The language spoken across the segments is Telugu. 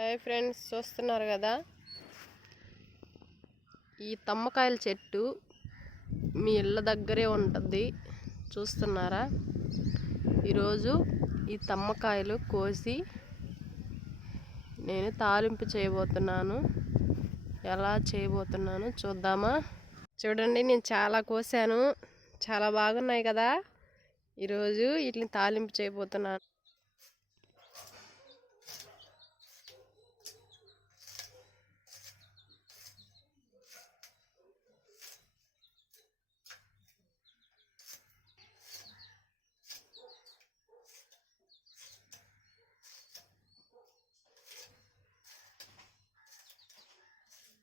హాయ్ ఫ్రెండ్స్, చూస్తున్నారు కదా ఈ తమ్మకాయల చెట్టు మీ ఇళ్ళ దగ్గరే ఉంటుంది. చూస్తున్నారా? ఈరోజు ఈ తమ్మకాయలు కోసి నేను తాలింపు చేయబోతున్నాను. ఎలా చేయబోతున్నాను చూద్దామా? చూడండి, నేను చాలా కోసాను. చాలా బాగున్నాయి కదా. ఈరోజు వీటిని తాలింపు చేయబోతున్నాను.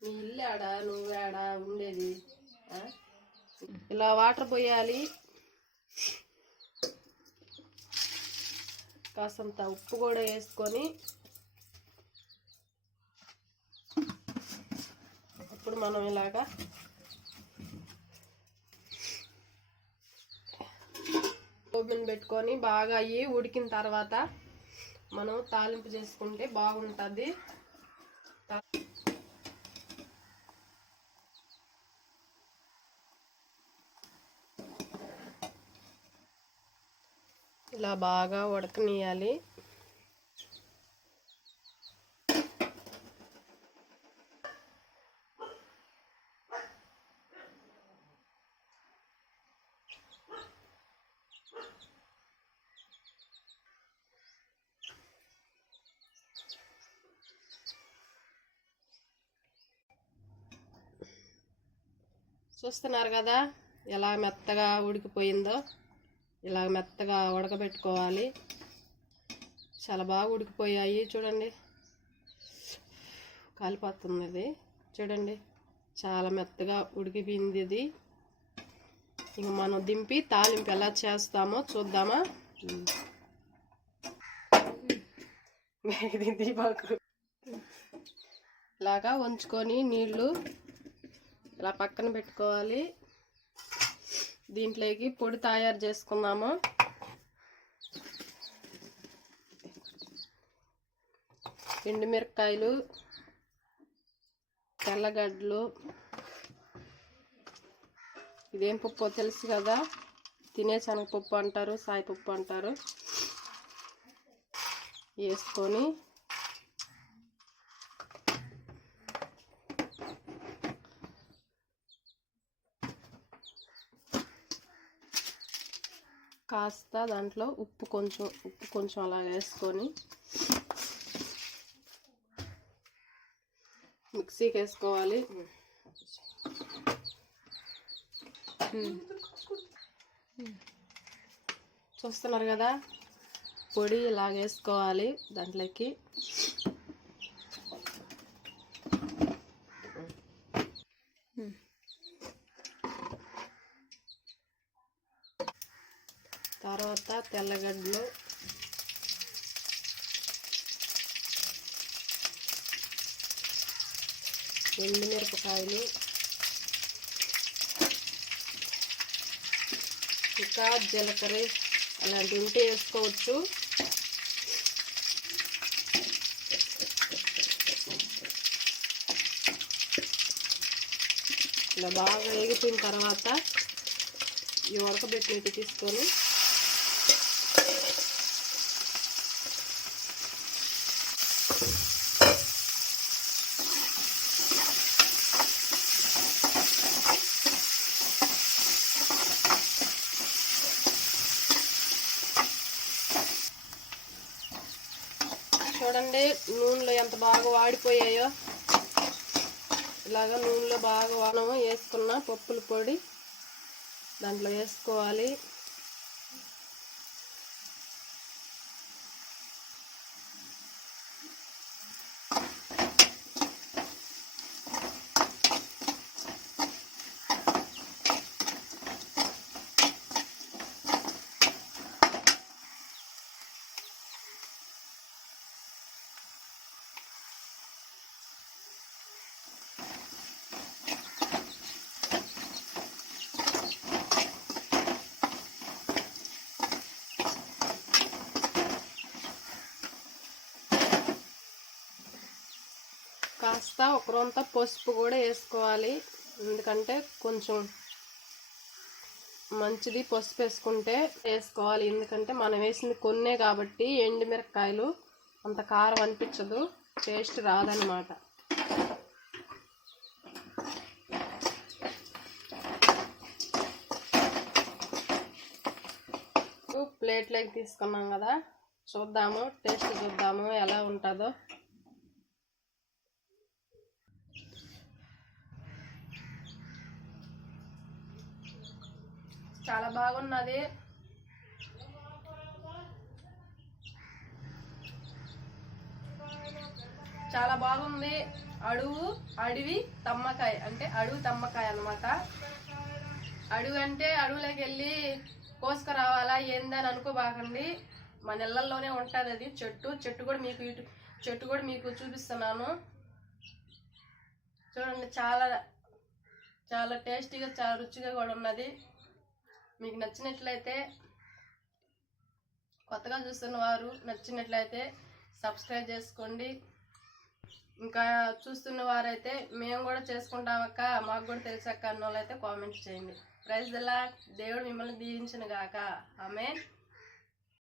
నీ ఇల్లు ఆడా, నువ్వు ఆడా ఉండేది? ఇలా వాటర్ పోయాలి, కాసంత ఉప్పు కూడా వేసుకొని ఇప్పుడు మనం ఇలాగా ఓవెన్ పెట్టుకొని బాగా అయ్యి ఉడికిన తర్వాత మనం తాలింపు చేసుకుంటే బాగుంటుంది. ఇలా బాగా ఉడకనియాలి. చూస్తున్నారు కదా ఎలా మెత్తగా ఉడికిపోయిందో. ఇలా మెత్తగా ఉడకబెట్టుకోవాలి. చాలా బాగా ఉడికిపోయాయి. చూడండి, కాలిపోతుంది ఇది. చూడండి, చాలా మెత్తగా ఉడికిపోయింది ఇది. ఇంక మనం దింపి తాలింపు ఎలా చేస్తామో చూద్దామా? ఇలాగా ఉంచుకొని నీళ్ళు ఇలా పక్కన పెట్టుకోవాలి. దీంట్లోకి పొడి తయారు చేసుకుందాము. ఎండుమిరపకాయలు, తెల్లగడ్డలు, ఇదేం పప్పు తెలుసు కదా, తినే శనగపప్పు అంటారు, సాయిపప్పు అంటారు. వేసుకొని కాస్త దాంట్లో ఉప్పు కొంచెం అలా వేసుకొని మిక్సీకి వేసుకోవాలి. చూస్తున్నారు కదా, పొడి ఇలా వేసుకోవాలి దాంట్లోకి. తర్వాత తెల్లగడ్డలు, ఎండుమిరపకాయలు, ఇంకా జీలకర్ర అలాంటివి ఉంటే వేసుకోవచ్చు. ఇలా బాగా వేగిపోయిన తర్వాత ఈ ఉడకబెట్టినట్టు తీసుకొని చూడండి, నూనెలో ఎంత బాగా వాడిపోయాయో. ఇలాగా నూనెలో బాగా వాడము వేసుకున్న పప్పుల పొడి దాంట్లో వేసుకోవాలి. కాస్త ఒక రొంత పసుపు కూడా వేసుకోవాలి, ఎందుకంటే కొంచెం మంచిది పసుపు వేసుకోవాలి, ఎందుకంటే మనం వేసింది కొన్నే కాబట్టి ఎండుమిరపకాయలు అంత కారం అనిపించదు, టేస్ట్ రాదనమాట. ప్లేట్లోకి తీసుకున్నాం కదా, చూద్దాము, టేస్ట్ చూద్దాము ఎలా ఉంటుందో. చాలా బాగున్నది. చాలా బాగుంది. అడవి తమ్మకాయ అంటే అడవి తమ్మకాయ అన్నమాట. అడవి అంటే అడవిలోకి వెళ్ళి కోసుకు రావాలా ఏందని అనుకోబాకండి, మన ఇళ్ళల్లోనే ఉంటుంది అది చెట్టు కూడా మీకు చూపిస్తున్నాను చూడండి. చాలా చాలా టేస్టీగా, చాలా రుచిగా కూడా ఉన్నది. మీకు నచ్చినట్లయితే, కొత్తగా చూస్తున్న వారు నచ్చినట్లయితే సబ్స్క్రైబ్ చేసుకోండి. ఇంకా చూస్తున్న వారైతే మేము కూడా చేసుకుంటామక్క, మాకు కూడా తెలుసక్క అన్న వాళ్ళైతే కామెంట్ చేయండి. Praise the lord. దేవుడు మిమ్మల్ని దీవించును గాక. ఆమేన్.